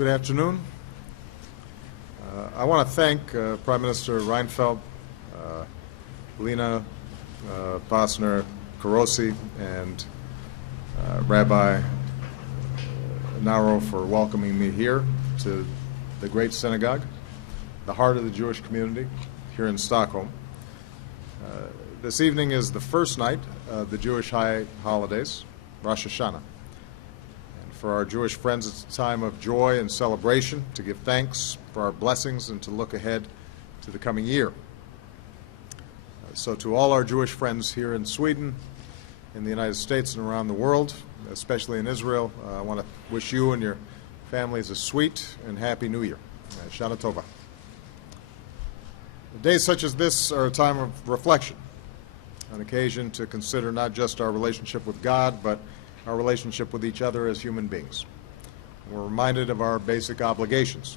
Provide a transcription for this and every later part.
Good afternoon. I want to thank Prime Minister Reinfeldt, Lena Bosner Karosi, and Rabbi Raoul for welcoming me here to the Great Synagogue, the heart of the Jewish community here in Stockholm. This evening is the first night of the Jewish high holidays, Rosh Hashanah. And for our Jewish friends, it's a time of joy and celebration, to give thanks for our blessings and to look ahead to the coming year. So to all our Jewish friends here in Sweden, in the United States, and around the world, especially in Israel, I want to wish you and your families a sweet and happy New Year. Shana Tova. Days such as this are a time of reflection, an occasion to consider not just our relationship with God, but our relationship with each other as human beings. We're reminded of our basic obligations,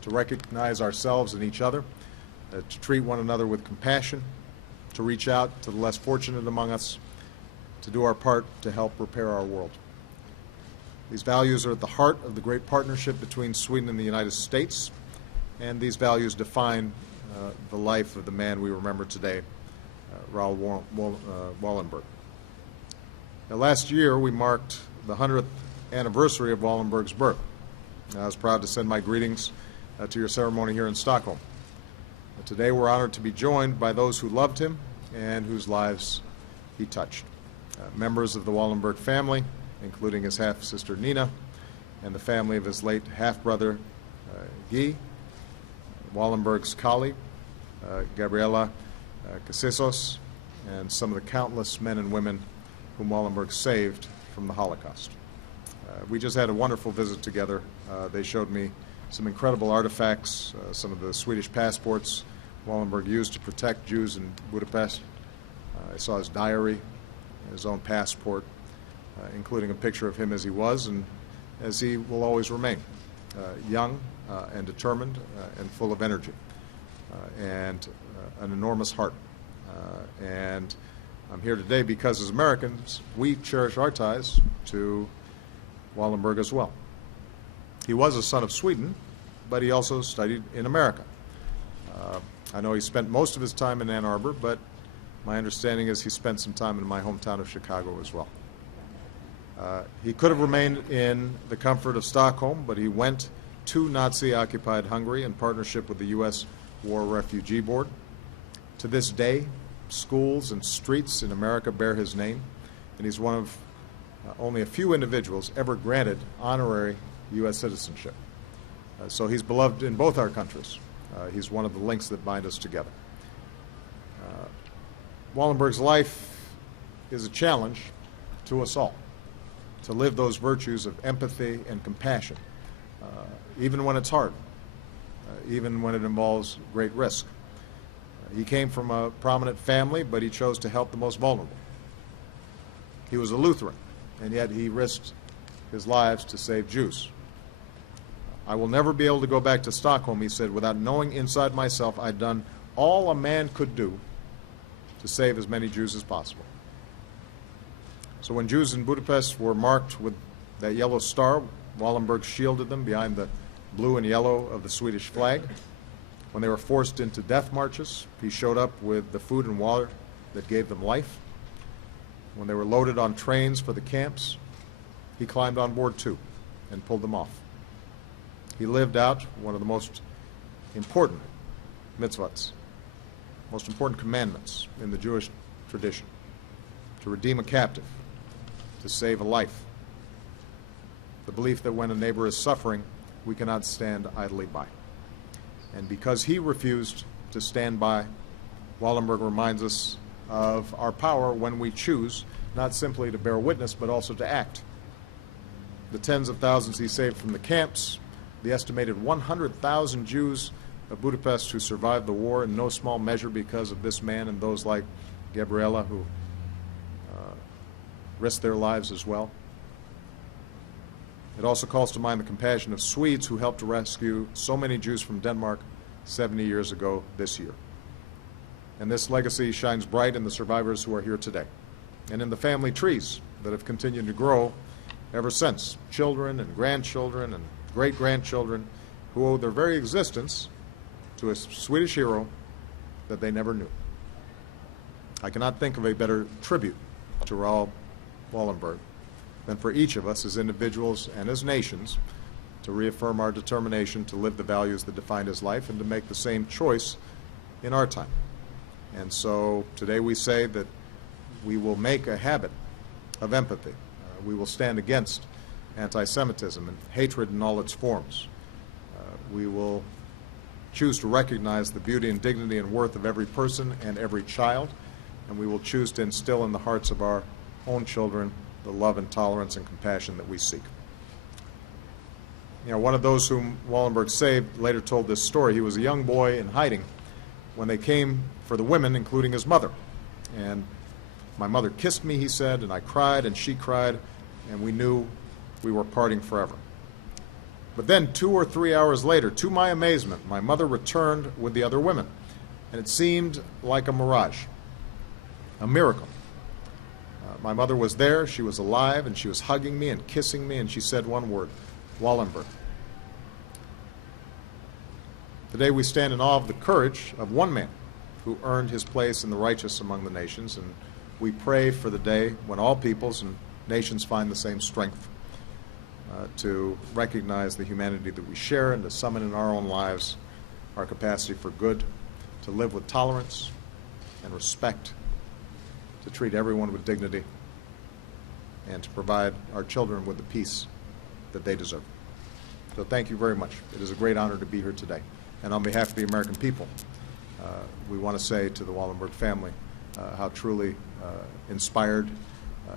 to recognize ourselves and each other, to treat one another with compassion, to reach out to the less fortunate among us, to do our part to help repair our world. These values are at the heart of the great partnership between Sweden and the United States, and these values define the life of the man we remember today, Raoul Wallenberg. Now, last year we marked the 100th anniversary of Wallenberg's birth. I was proud to send my greetings to your ceremony here in Stockholm. Today we're honored to be joined by those who loved him and whose lives he touched. Members of the Wallenberg family, including his half-sister Nina, and the family of his late half-brother Guy, Wallenberg's colleague, Gabriela Casillas, and some of the countless men and women whom Wallenberg saved from the Holocaust. We just had a wonderful visit together. They showed me some incredible artifacts, some of the Swedish passports Wallenberg used to protect Jews in Budapest. I saw his diary, his own passport, including a picture of him as he was and as he will always remain, young and determined and full of energy and an enormous heart. And I'm here today because as Americans, we cherish our ties to Wallenberg as well. He was a son of Sweden, but he also studied in America. I know he spent most of his time in Ann Arbor, but my understanding is he spent some time in my hometown of Chicago as well. He could have remained in the comfort of Stockholm, but he went to Nazi-occupied Hungary in partnership with the U.S. War Refugee Board. To this day, schools and streets in America bear his name, and he's one of only a few individuals ever granted honorary U.S. citizenship. So he's beloved in both our countries. He's one of the links that bind us together. Wallenberg's life is a challenge to us all, to live those virtues of empathy and compassion, even when it's hard, even when it involves great risk. He came from a prominent family, but he chose to help the most vulnerable. He was a Lutheran, and yet he risked his lives to save Jews. I will never be able to go back to Stockholm, he said, without knowing inside myself I'd done all a man could do to save as many Jews as possible. So when Jews in Budapest were marked with that yellow star, Wallenberg shielded them behind the blue and yellow of the Swedish flag. When they were forced into death marches, he showed up with the food and water that gave them life. When they were loaded on trains for the camps, he climbed on board too and pulled them off. He lived out one of the most important mitzvahs, most important commandments in the Jewish tradition: to redeem a captive, to save a life. The belief that when a neighbor is suffering, we cannot stand idly by. And because he refused to stand by, Wallenberg reminds us of our power when we choose not simply to bear witness, but also to act. The tens of thousands he saved from the camps, the estimated 100,000 Jews of Budapest who survived the war in no small measure because of this man and those like Gabriela who risked their lives as well. It also calls to mind the compassion of Swedes who helped to rescue so many Jews from Denmark 70 years ago this year. And this legacy shines bright in the survivors who are here today, and in the family trees that have continued to grow ever since. Children and grandchildren and great-grandchildren who owe their very existence to a Swedish hero that they never knew. I cannot think of a better tribute to Raoul Wallenberg than for each of us as individuals and as nations to reaffirm our determination to live the values that defined his life and to make the same choice in our time. And so today we say that we will make a habit of empathy. We will stand against anti-Semitism and hatred in all its forms. We will choose to recognize the beauty and dignity and worth of every person and every child, and we will choose to instill in the hearts of our own children the love and tolerance and compassion that we seek. You know, one of those whom Wallenberg saved later told this story. He was a young boy in hiding when they came for the women, including his mother. And my mother kissed me, he said, and I cried and she cried, and we knew we were parting forever. But then 2 or 3 hours later, to my amazement, my mother returned with the other women, and it seemed like a mirage, a miracle. My mother was there, she was alive, and she was hugging me and kissing me, and she said one word, Wallenberg. Today we stand in awe of the courage of one man who earned his place in the righteous among the nations, and we pray for the day when all peoples and nations find the same strength to recognize the humanity that we share and to summon in our own lives our capacity for good, to live with tolerance and respect, to treat everyone with dignity, and to provide our children with the peace that they deserve. So thank you very much. It is a great honor to be here today. And on behalf of the American people, we want to say to the Wallenberg family how truly inspired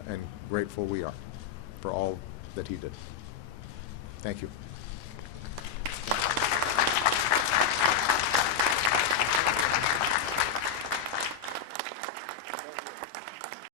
and grateful we are for all that he did. Thank you.